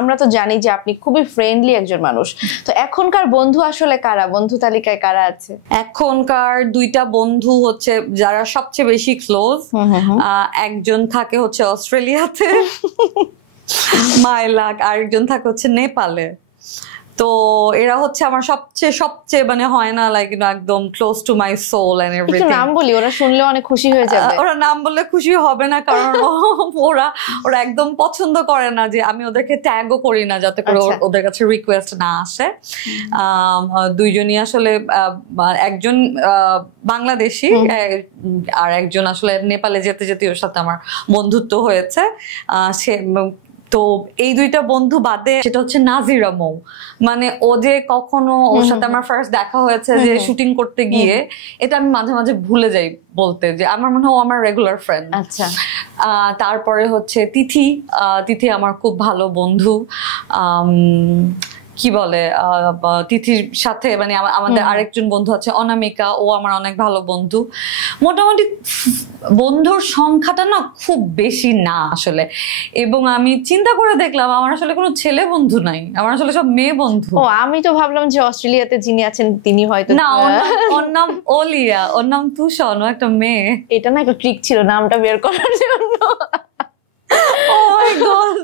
আমরা তো জানি যে আপনি খুবই ফ্রেন্ডলি একজন মানুষ, তো এখনকার বন্ধু আসলে কারা, বন্ধু তালিকায় কারা আছে? এখনকার দুইটা বন্ধু হচ্ছে যারা সবচেয়ে বেশি ক্লোজ। একজন থাকে হচ্ছে অস্ট্রেলিয়াতে মাইলাক, আরেকজন থাকে হচ্ছে নেপালে। তো এরা হচ্ছে আমার সবচেয়ে মানে হয় না লাইক একদম close to my soul and everything. নাম বলি, ওরা শুনলে অনেক খুশি হয়ে যাবে। ওরা নাম বললে খুশি হবে না, কারণ ওরা একদম পছন্দ করে না যে আমি ওদেরকে ট্যাগও করি না, যাতে করে ওদের কাছে রিকোয়েস্ট না আসে। দুইজনই আসলে একজন বাংলাদেশি আর একজন আসলে নেপালে যেতে যেতে ওর সাথে আমার বন্ধুত্ব হয়েছে। সে তো এই দুইটা বন্ধু বাদে সেটা হচ্ছে নাজিরা মৌ, মানে ও যে কখনো ওর সাথে আমার ফার্স্ট দেখা হয়েছে যে শুটিং করতে গিয়ে, এটা আমি মাঝে মাঝে ভুলে যাই বলতে, যে আমার মনে হয় আমার রেগুলার ফ্রেন্ড। আচ্ছা। তারপরে হচ্ছে তিথি আমার খুব ভালো বন্ধু। কি বলে তিথির সাথে মানে আমাদের আরেকজন বন্ধু আছে অনামিকা, ও আমার অনেক ভালো বন্ধু। মোটামুটি বন্ধুর সংখ্যাটা না খুব বেশি না আসলে, এবং আমি চিন্তা করে দেখলাম আমার আসলে কোনো ছেলে বন্ধু নাই, আমার আসলে সব মেয়ে বন্ধু। ও, আমি তো ভাবলাম যে অস্ট্রেলিয়াতে যিনি আছেন তিনি হয়তো না, ওর নাম ওলিয়া, ওর নাম তুষন, ও একটা মেয়ে। এটা না একটা ট্রিক ছিল নামটা বের করার জন্য। Oh my God!